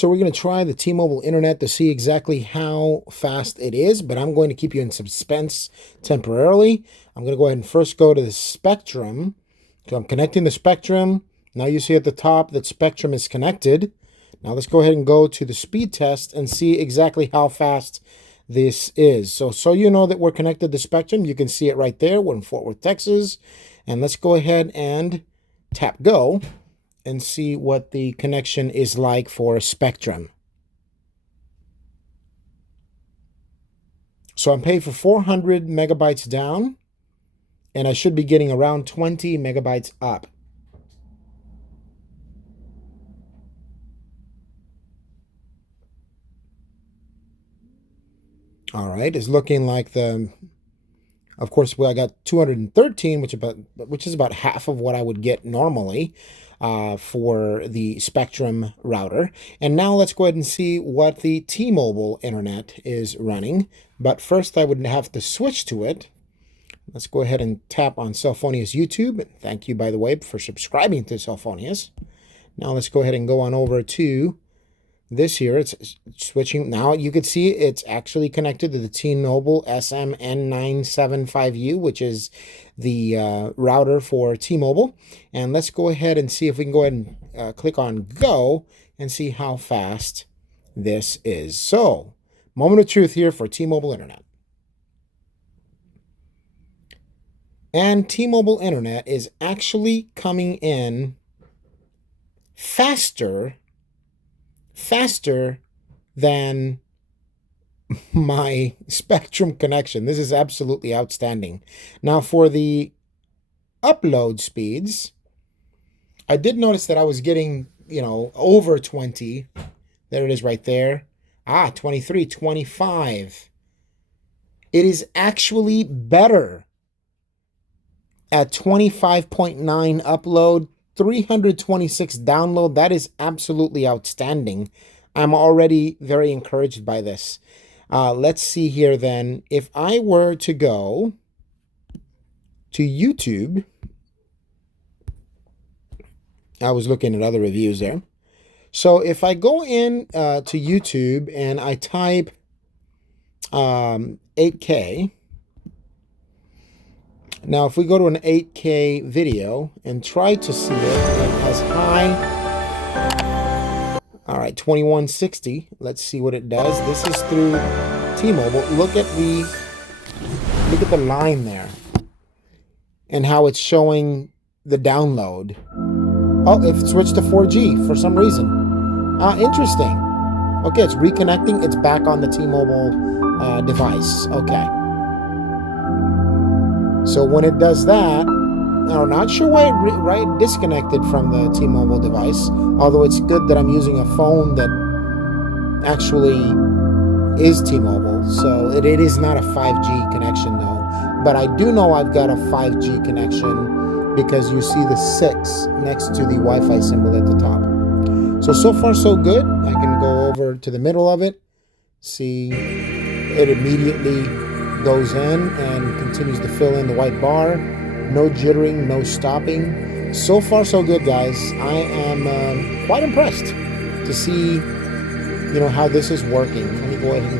So we're going to try the T-Mobile internet to see exactly how fast it is, but I'm going to keep you in suspense temporarily. I'm going to go ahead and first go to the spectrum. So I'm connecting the spectrum. Now you see at the top that spectrum is connected. Now let's go ahead and go to the speed test and see exactly how fast this is. So you know that we're connected to spectrum. You can see it right there. We're in Fort Worth, Texas. And let's go ahead and tap go and see what the connection is like for Spectrum. So I'm paying for 400 megabytes down, and I should be getting around 20 megabytes up. All right, it's looking like of course, I got 213, which is about half of what I would get normally for the Spectrum router. And now let's go ahead and see what the T-Mobile internet is running. But first, I would have to switch to it. Let's go ahead and tap on Cellphonius YouTube. Thank you, by the way, for subscribing to Cellphonius. Now let's go ahead and go on over to this here. It's switching. Now you can see it's actually connected to the T-Mobile SMN975U, which is the router for T-Mobile. And let's go ahead and see if we can go ahead and click on go and see how fast this is. So, moment of truth here for T-Mobile Internet. And T-Mobile Internet is actually coming in faster than my Spectrum connection. This is absolutely outstanding. Now for the upload speeds, I did notice that I was getting, over 20. There it is right there. 23, 25. It is actually better at 25.9 upload, 326 download. That is absolutely outstanding. I'm already very encouraged by this. Let's see here then. If I were to go to YouTube, I was looking at other reviews there. So if I go in to YouTube and I type 8K, now, if we go to an 8K video and try to see it as high, all right, 2160. Let's see what it does. This is through T-Mobile. Look at the line there and how it's showing the download. Oh, it switched to 4G for some reason. Interesting. Okay, it's reconnecting. It's back on the T-Mobile device. Okay. So when it does that, I'm not sure why it disconnected from the T-Mobile device, although it's good that I'm using a phone that actually is T-Mobile. So it is not a 5G connection though, but I do know I've got a 5G connection because you see the 6 next to the Wi-Fi symbol at the top. So far so good. I can go over to the middle of it, see it immediately goes in and continues to fill in the white bar. No jittering, no stopping. So far so good, guys. I am quite impressed to see how this is working. Let me go ahead and